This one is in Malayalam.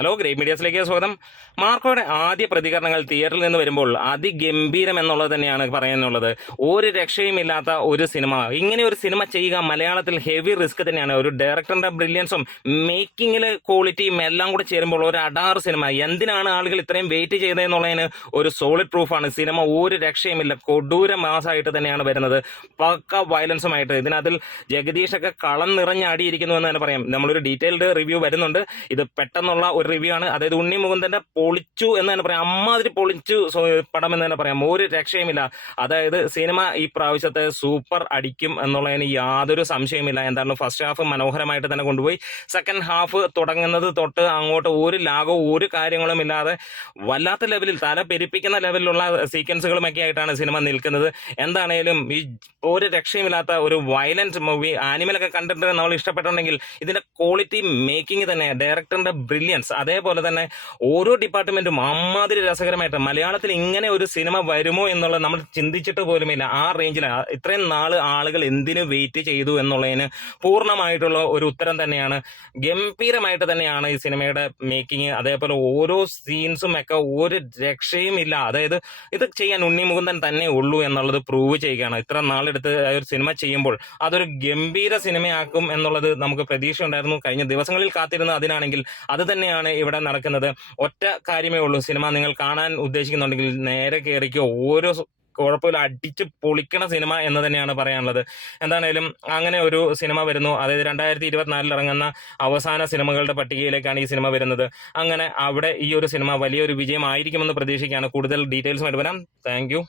ഹലോ, ഗ്രേറ്റ് മീഡിയസിലേക്ക് സ്വാഗതം. മാർക്കോയുടെ ആദ്യ പ്രതികരണങ്ങൾ തിയേറ്ററിൽ നിന്ന് വരുമ്പോൾ അതിഗംഭീരം എന്നുള്ളത് തന്നെയാണ് പറയാനുള്ളത്. ഒരു രക്ഷയുമില്ലാത്ത ഒരു സിനിമ, ഇങ്ങനെ ഒരു സിനിമ ചെയ്യുക മലയാളത്തിൽ ഹെവി റിസ്ക് തന്നെയാണ്. ഒരു ഡയറക്ടറിന്റെ ബ്രില്യൻസും മേക്കിങ്ങിലെ ക്വാളിറ്റിയും എല്ലാം കൂടെ ചേരുമ്പോൾ ഒരു അടാറ് സിനിമ. എന്തിനാണ് ആളുകൾ ഇത്രയും വെയിറ്റ് ചെയ്തതെന്നുള്ളതിന് ഒരു സോളിഡ് പ്രൂഫാണ്. സിനിമ ഒരു രക്ഷയുമില്ല, കൊടൂര മാസമായിട്ട് തന്നെയാണ് വരുന്നത്. പക്ക വയലൻസുമായിട്ട് ഇതിനകത്തിൽ ജഗദീഷൊക്കെ കളം നിറഞ്ഞാടിയിരിക്കുന്നു എന്ന് തന്നെ പറയാം. നമ്മളൊരു ഡീറ്റെയിൽഡ് റിവ്യൂ വരുന്നുണ്ട്. ഇത് പെട്ടെന്നുള്ള ഒരു റിവ്യൂ ആണ്. അതായത് ഉണ്ണി മുകുന്ദന്റെ പൊളിച്ചു എന്ന് തന്നെ പറയാം. അമ്മാതിരി പൊളിച്ചു പടം എന്ന് തന്നെ പറയാം. ഒരു രക്ഷയുമില്ല. അതായത് സിനിമ ഈ പ്രാവശ്യത്തെ സൂപ്പർ അടിക്കും എന്നുള്ളതിന് യാതൊരു സംശയമില്ല. എന്താണ്, ഫസ്റ്റ് ഹാഫ് മനോഹരമായിട്ട് തന്നെ കൊണ്ടുപോയി. സെക്കൻഡ് ഹാഫ് തുടങ്ങുന്നത് തൊട്ട് അങ്ങോട്ട് ഒരു ലാഗവും ഒരു കാര്യങ്ങളും ഇല്ലാതെ വല്ലാത്ത ലെവലിൽ തല പെരിപ്പിക്കുന്ന ലെവലിലുള്ള സീക്വൻസുകളുമൊക്കെ ആയിട്ടാണ് സിനിമ നിൽക്കുന്നത്. എന്താണേലും ഈ ഒരു രക്ഷയുമില്ലാത്ത ഒരു വയലന്റ് മൂവി. ആനിമലൊക്കെ കണ്ടിട്ട് നമ്മൾ ഇഷ്ടപ്പെട്ടുണ്ടെങ്കിൽ ഇതിന്റെ ക്വാളിറ്റി മേക്കിംഗ് തന്നെ, ഡയറക്ടറിന്റെ ബ്രില്യൻസ്, അതേപോലെ തന്നെ ഓരോ ഡിപ്പാർട്ട്മെന്റും അമ്മാതിരി രസകരമായിട്ട്. മലയാളത്തിൽ ഇങ്ങനെ ഒരു സിനിമ വരുമോ എന്നുള്ളത് നമ്മൾ ചിന്തിച്ചിട്ട് പോലുമില്ല. ആ റേഞ്ചിൽ ഇത്രയും നാള് ആളുകൾ എന്തിനു വെയിറ്റ് ചെയ്തു എന്നുള്ളതിന് പൂർണ്ണമായിട്ടുള്ള ഒരു ഉത്തരം തന്നെയാണ്. ഗംഭീരമായിട്ട് തന്നെയാണ് ഈ സിനിമയുടെ മേക്കിംഗ്. അതേപോലെ ഓരോ സീൻസും ഒക്കെ ഒരു രക്ഷയും ഇല്ല. അതായത് ഇത് ചെയ്യാൻ ഉണ്ണി മുകുന്ദൻ തന്നെ ഉള്ളൂ എന്നുള്ളത് പ്രൂവ് ചെയ്യുകയാണ്. ഇത്ര നാളെടുത്ത് ഒരു സിനിമ ചെയ്യുമ്പോൾ അതൊരു ഗംഭീര സിനിമയാക്കും എന്നുള്ളത് നമുക്ക് പ്രതീക്ഷ ഉണ്ടായിരുന്നു. കഴിഞ്ഞ ദിവസങ്ങളിൽ കാത്തിരുന്ന അതിനാണെങ്കിൽ അത് തന്നെയാണ് ഇവിടെ നടക്കുന്നത്. ഒറ്റ കാര്യമേ ഉള്ളൂ, സിനിമ നിങ്ങൾ കാണാൻ ഉദ്ദേശിക്കുന്നുണ്ടെങ്കിൽ നേരെ കയറിക്കോ. ഓരോ കുഴപ്പമില്ല, അടിച്ച് പൊളിക്കണ സിനിമ എന്ന് തന്നെയാണ് പറയാനുള്ളത്. എന്താണേലും അങ്ങനെ ഒരു സിനിമ വരുന്നു. അതായത് 2024 ഇറങ്ങുന്ന അവസാന സിനിമകളുടെ പട്ടികയിലേക്കാണ് ഈ സിനിമ വരുന്നത്. അങ്ങനെ അവിടെ ഈ ഒരു സിനിമ വലിയൊരു വിജയമായിരിക്കുമെന്ന് പ്രതീക്ഷിക്കുകയാണ്. കൂടുതൽ ഡീറ്റെയിൽസുമായിട്ട് വരാം. Thank you.